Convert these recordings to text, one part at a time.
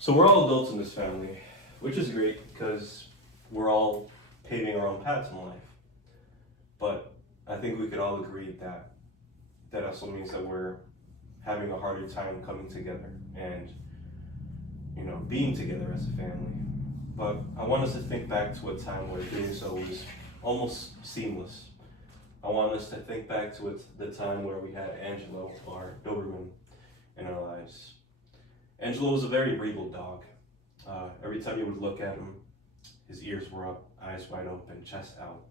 So we're all adults in this family, which is great because we're all paving our own paths in life. But I think we could all agree that that also means that we're having a harder time coming together and being together as a family. But I want us to think back to a time where DEAOZA was almost seamless. I want us to think back to the time where we had Angelo, our Doberman, in our lives. Angelo was a very regal dog. Every time you would look at him, his ears were up, eyes wide open, chest out.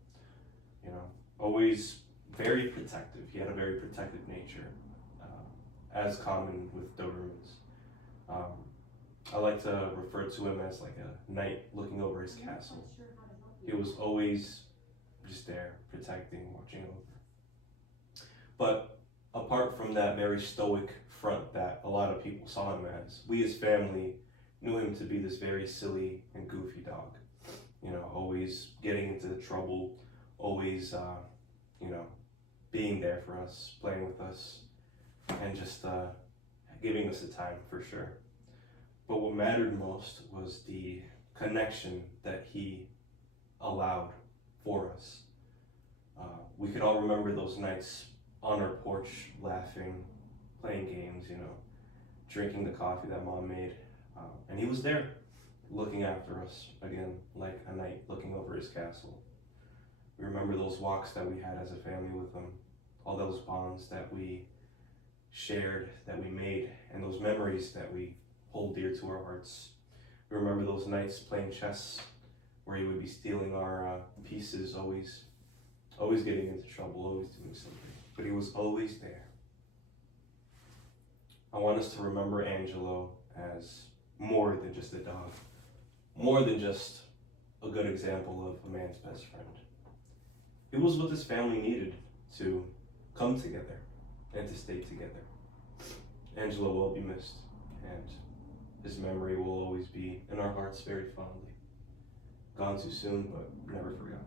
Always very protective. He had a very protective nature, as common with Dobermans. I like to refer to him as like a knight looking over his castle. He was always just there, protecting, watching over. But apart from that very stoic front that a lot of people saw him as, we as family knew him to be this very silly and goofy dog. Always getting into trouble, always, being there for us, playing with us, and just giving us the time for sure. But what mattered most was the connection that he allowed for us. We could all remember those nights on our porch, laughing, playing games, drinking the coffee that Mom made. And he was there, looking after us, again, like a knight looking over his castle. We remember those walks that we had as a family with him, all those bonds that we shared, that we made, and those memories that we hold dear to our hearts. We remember those nights playing chess, where he would be stealing our pieces, always getting into trouble, always doing something. But he was always there. I want us to remember Angelo as more than just a dog, more than just a good example of a man's best friend. It was what this family needed to come together and to stay together. Angelo will be missed, and his memory will always be in our hearts very fondly. Gone too soon, but never forgotten.